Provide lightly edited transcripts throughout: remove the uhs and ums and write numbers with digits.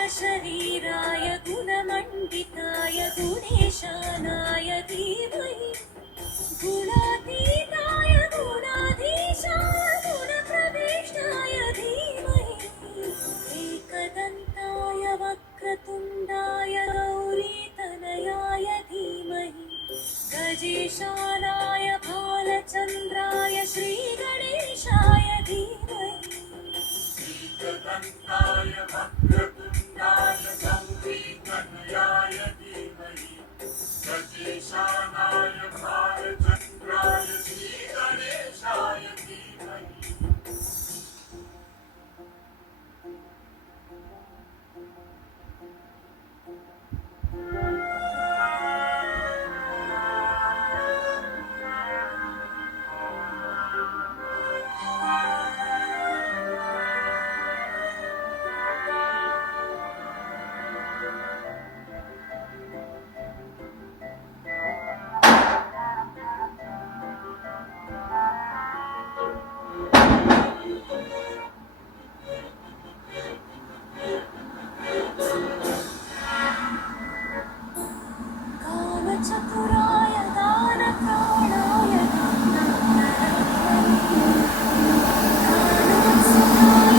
गुणशरीराय गुणमण्डिताय गुणेशानाय धीमहि गुणातीताय गुणाधीशाय गुणप्रविष्टाय धीमहि एकदन्ताय वक्रतुण्डाय गौरीतनयाय धीमहि गजेशानाय भालचन्द्राय श्रीगणेशाय धीमहि एकदन्ताय वक्रतुण्डाय गौरीतनयाय धीमहि गजेशानाय भालचन्द्राय श्रीगणेशाय धीमहि चतुराय दानप्राणाय दानोत्सुकाय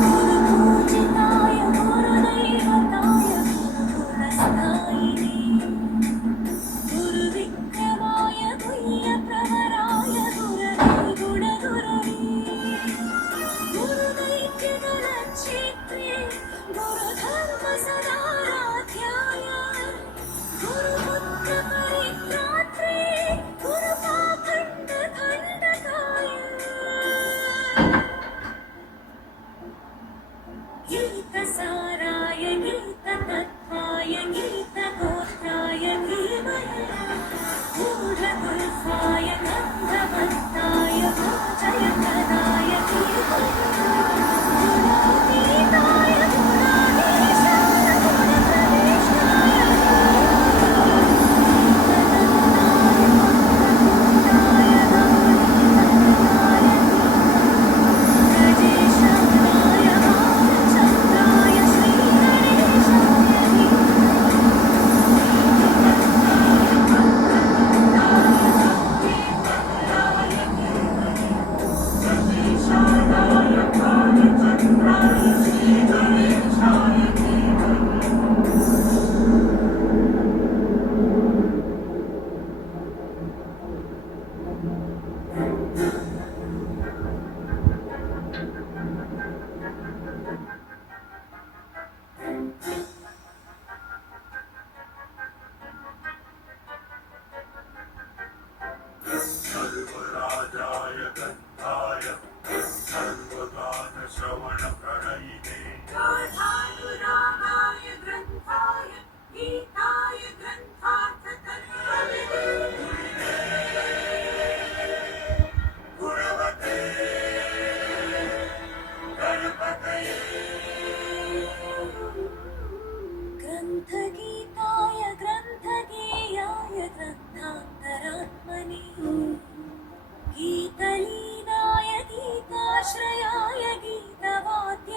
गुरुपूजिताय गुरुदैवताय गुरुकुलस्थायिने गुरुविक्रमाय गुह्यप्रवराय गुरवे गुणगुरवे गुरुदैत्यगणक्षेत्रे गुरुधर्मसदाराध्याय गुरुपुत्रपरित्रात्रे गुरुपाखण्डखण्डकाय गीतसाराय गीततत्त्वाय गीतगोत्राय धीमहि गूढगुल्फाय गन्धवत्ताय भोजयकराय धीमहि गुणातीताय गुणाधीशाय गुणप्रविष्टाय एकदन्ताय वक्रतुण्डाय गजेशानाय भालचन्द्राय श्रीगणेशाय सर्वराजाय गन्धाय सर्वगानश्रवणप्रणयिने गाढानुरागाय ग्रन्थाय गीताय ग्रन्थार्थतत्त्वविदे गुणवते गणपतये ग्रन्थगीताय ग्रन्थगेयाय ग्रन्थान्तरात्मने गीतलीनाय गीताश्रयाय गीतवाद्य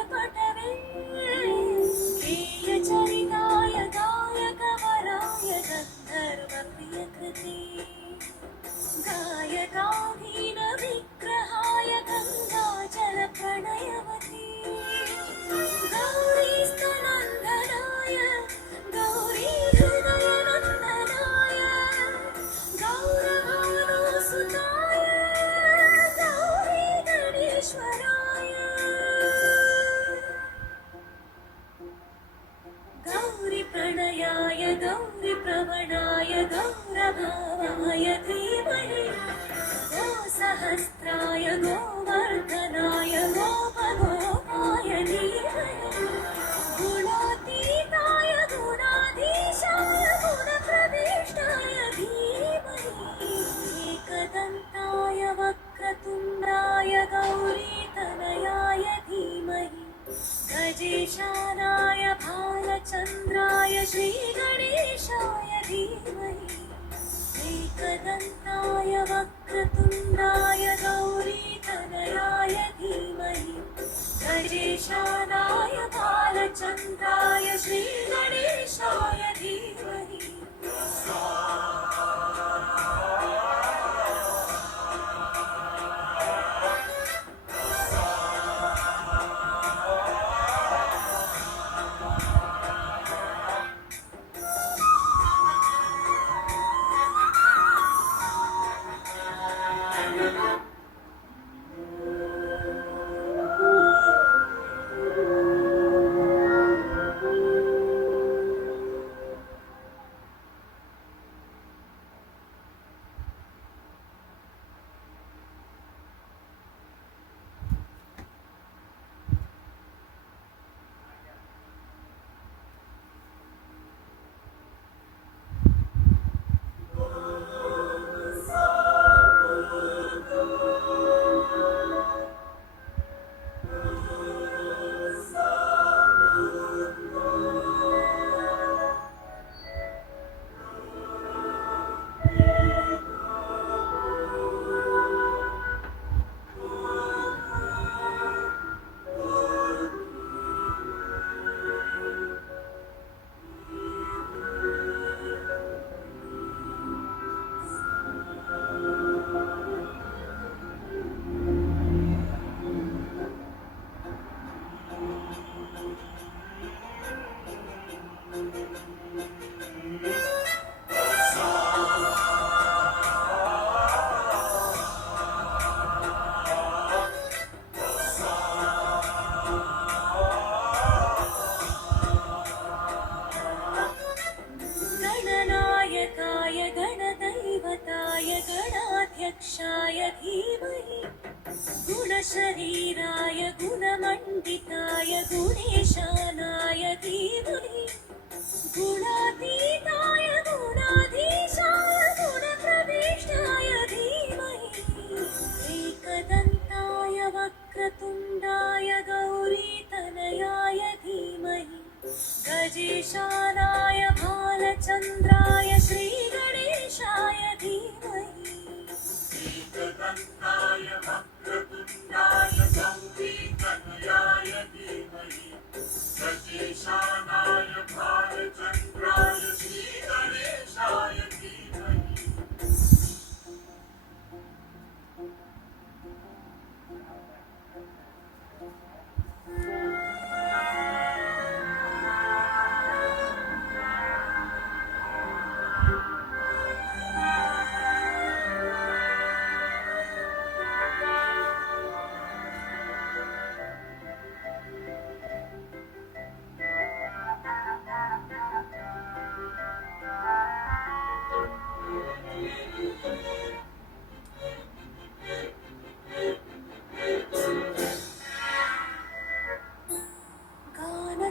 श्रीगणेशाय धीमहि एकदन्ताय वक्रतुण्डाय गौरीतनयाय धीमहि गजेशानाय बालचन्द्राय श्रीगणेशाय धीमहि गणाध्यक्षाय धीमहि गुणशरीराय गुणमण्डिताय गुणेशानाय धीमहि गुणातीताय गुणाधीशाय गुणप्रविष्टाय धीमहि एकदन्ताय वक्रतुण्डाय गौरीतनयाय धीमहि गजेशानाय भालचन्द्राय श्रीगणेशाय धीमहि एकदन्ताय वक्रतुण्डाय गौरीतनयाय धीमहि गजेशानाय भालचन्द्राय श्रीगणेशाय धीमहि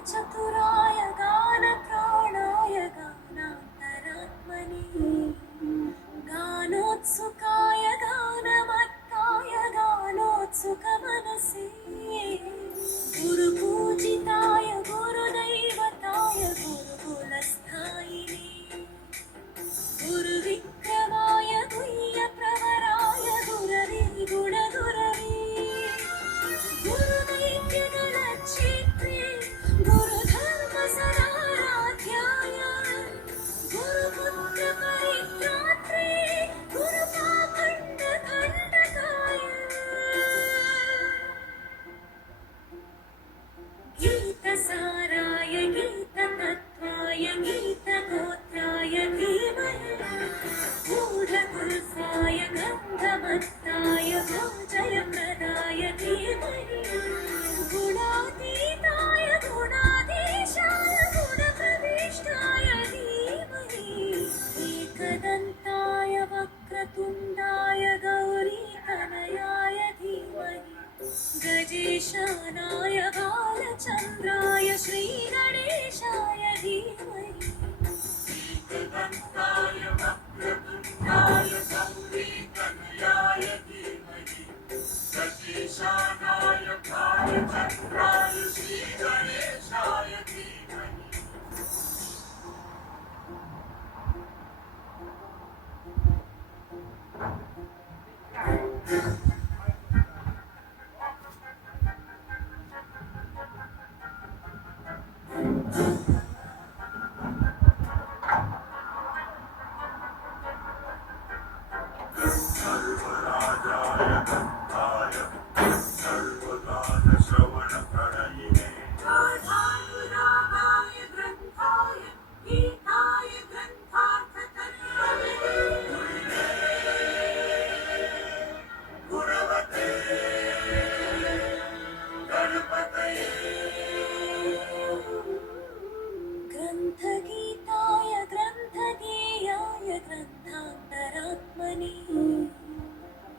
चतुराय गानप्राणाय गानान्तरात्मने गानोत्सुकाय गानमत्ताय गानोत्सुकमनसे गुरुपूजिताय गुरुदैवताय गुरुकुलस्थायिने गुरुविक्रमाय गुह्यप्रवराय गुरवे गुणगुरवे गुरुदैत्यगणक्षेत्रे गुरुधर्मसदाराध्याय गुरुपुत्रपरित्रात्रे गुरुपाखण्डखण्डकाय गीतसाराय गीततत्त्वाय गीतगोत्राय धीमहि गूढगुल्फाय गन्धमत्ताय भोजयप्रदाय धीमहि गुणातीताय गुणाधीशाय गुणप्रविष्टाय धीमहि एकदन्ताय वक्रतुण्डाय गौरीतनयाय धीमहि गजेशानाय बालचन्द्राय श्रीगणेशाय धीमहि एकदन्ताय वक्रतुण्डाय गौरीतनयाय धीमहि गजेशानाय बालचन्द्राय श्रीगणेशाय धीमहि सर्वराजाय गन्धाय सर्वगानश्रवणप्रणयिने गाढानुरागाय ग्रन्थाय गीताय ग्रन्थार्थतत्त्वविदे गुणवते गणपतये ग्रन्थगीताय ग्रन्थगेयाय ग्रन्थान्तरात्मने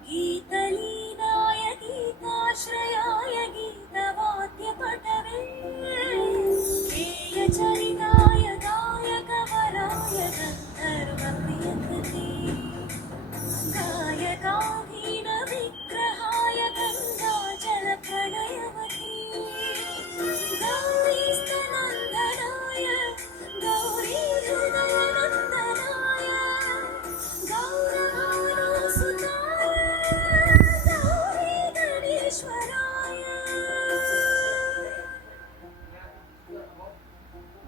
गीतलीनाय गीताश्रयाय गीतवाद्यपटवे गेयचरिताय गायकवराय गन्धर्वप्रियकृते गायकाधीनविग्रहाय गङ्गाजलप्रलयवती गौरीस्तनन्दनाय गौरीहृदयनन्दनाय गौरवानुसुताय गौरी गणेश्वराय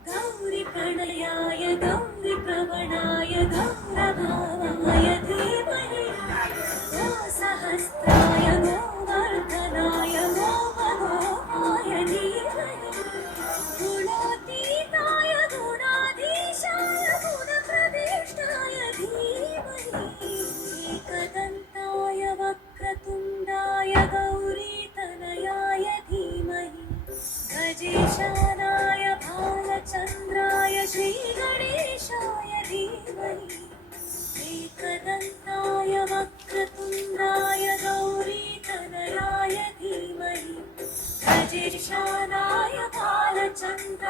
गौरीप्रणयाय गौरीप्रवणाय गौरभावाय धीमहि गोसहस्राय गोवर्धनाय गोमगोपाय धीमहि गुणातीताय गुणाधीशाय गुणप्रविष्टाय धीमहि एकदन्ताय वक्रतुण्डाय गौरीतनयाय धीमहि गजेशानाय भालचन्द्राय श्रीगणेशाय धीमहि एकदन्ताय वक्रतुण्डाय गौरीतनयाय धीमहि गजेशानाय भालचन्द्राय